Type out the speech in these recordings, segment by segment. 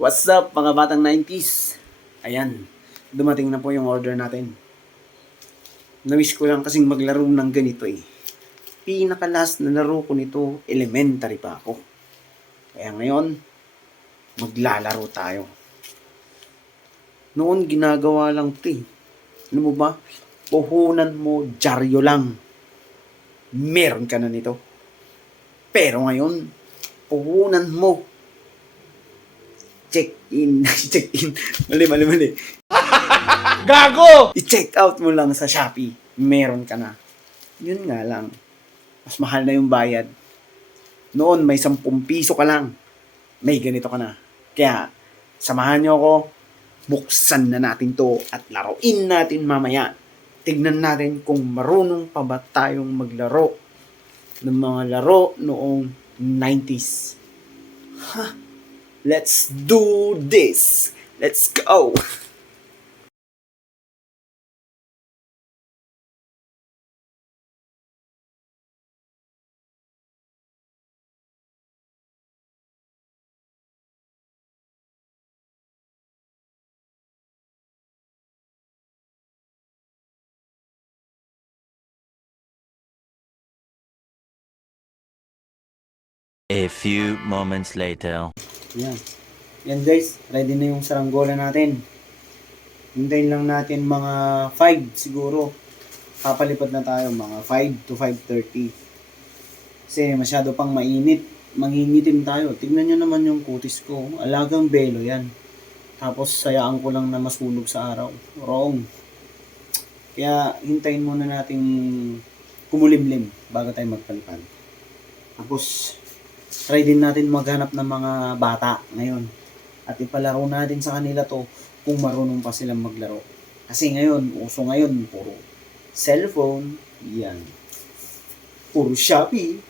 What's up mga batang 90s? Ayan, dumating na po yung order natin. Nawish ko lang kasing maglaro ng ganito eh. Pinaka-last na laro ko nito, elementary pa ako. Kaya ngayon, maglalaro tayo. Noon ginagawa lang ito eh. Alam mo ba? Puhunan mo, dyaryo lang. Meron ka na nito. Pero ngayon, puhunan mo. Check-in. Check-in. Mali. Gago! I-check out mo lang sa Shopee. Meron ka na. Yun nga lang. Mas mahal na yung bayad. Noon, may 10 piso ka lang. May ganito ka na. Kaya, samahan nyo ako. Buksan na natin to at laruin natin mamaya. Tignan natin kung marunong pa ba tayong maglaro ng mga laro noong 90s. Let's do this! Let's go! A few moments later. Yan. Yan guys, ready na yung saranggola natin. Hintayin lang natin mga 5 siguro. Papalipad na tayo mga 5 to 5:30. Kasi masyado pang mainit. Mangingitim tayo. Tignan nyo naman yung kutis ko. Alagang belo yan. Tapos sayaan ko lang na masulog sa araw. Wrong. Kaya hintayin muna nating kumulimlim bago tayo magpalipad. Tapos try din natin maghanap ng mga bata ngayon. At ipalaro natin sa kanila to kung marunong pa silang maglaro. Kasi ngayon, uso ngayon, puro cellphone, yan. Puro Shopee.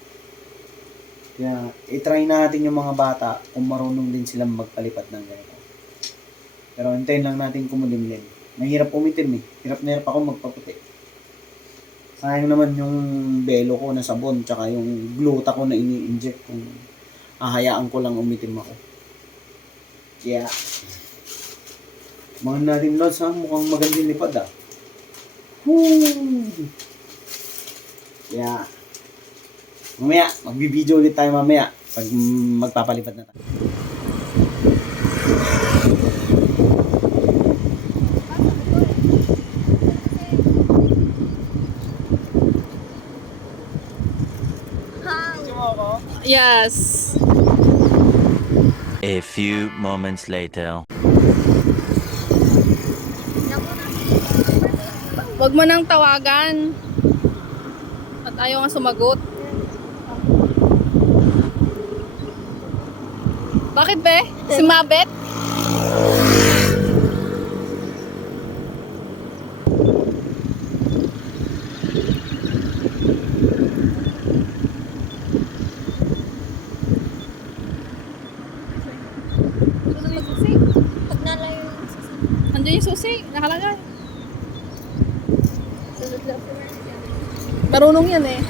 Kaya itry natin yung mga bata kung marunong din silang magpalipat ng ganito. Pero hintayin lang natin kumulimlim. Mahirap umitim eh. Hirap na hirap ako magpaputi. Sayang naman yung belo ko na sabon tsaka yung gluta ko na ini-inject kung ahayaan ko lang umitim ako. Kaya mga natin lods ha, mukhang magandang lipad ah. Woo! Kaya mamaya, magbibideo ulit tayo mamaya pag magpapalipad na tayo. Yes. A few moments later. Wag mo nang tawagan. At ayaw nga sumagot. Bakit be? Si Mabet? Andiyan yung susi, nakalagay. Marunong yan eh.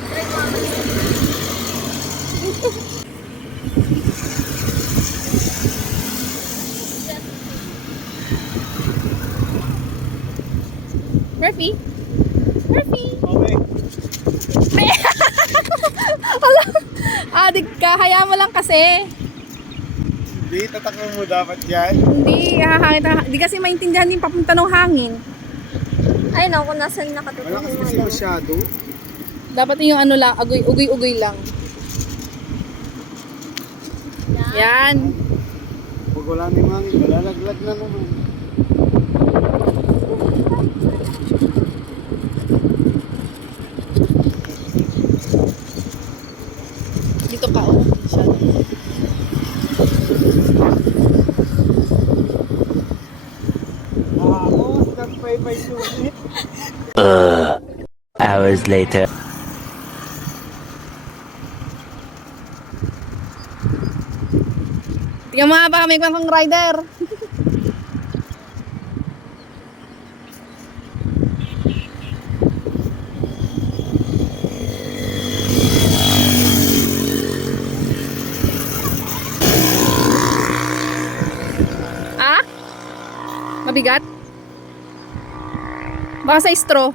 Murphy? Murphy? Okay. Adik ka, hayaan mo lang kasi. Hindi, tatakbo mo dapat yan. Hindi, hindi kasi maintindihan din papunta ng hangin. Ay, naku, nasan nakatutok Malakas yung kasi ano. masyado. Dapat yung ano lang, ugoy-ugoy lang. Yan. Pag wala ni mangin, malalaglag na naman. Dito ka, oh. Siya. Vamos, nagpay-pay sulit. Hours later. Tingnan mo nga baka may kang rider. Mabigat? Baka sa straw.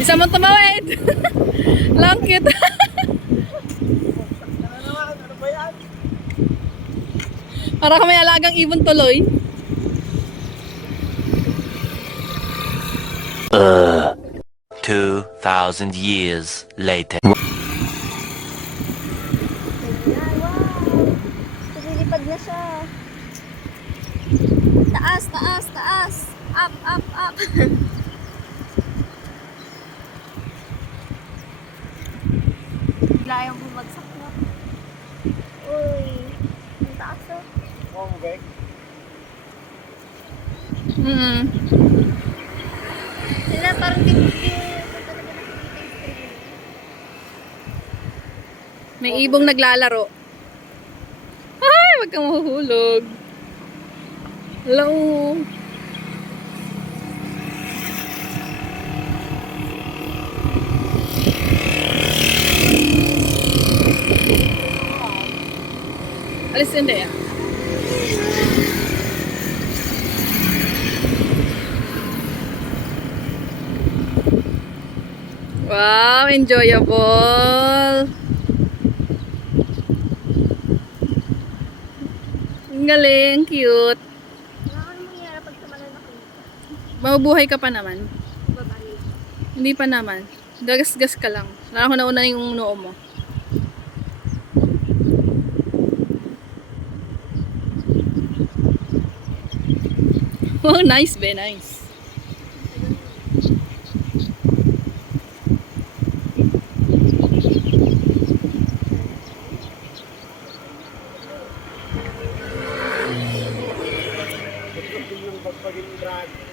Isa mo tumawid. Langkit. Para kami alagang ibon tuloy. 2,000 years later. Ay, wow. Lumilipad na siya. Taas, taas, taas. Up, up, up. Bigla yung bumagsak na. Uy, ang taas oh. Oh, okay. Mm. Sila parang di May ibong naglalaro. Ay, wag kang mahuhulog. Hello. Alis din yan. Wow, enjoyable. Ang galing, cute. Wala ka namang mangyari pag tumalon ako. Mabubuhay ka pa naman. Babalik. Hindi pa naman. Gagas-gas ka lang. Wala ko nauna yung noo mo. Wow, nice, be, nice. Yung pagpagin drag.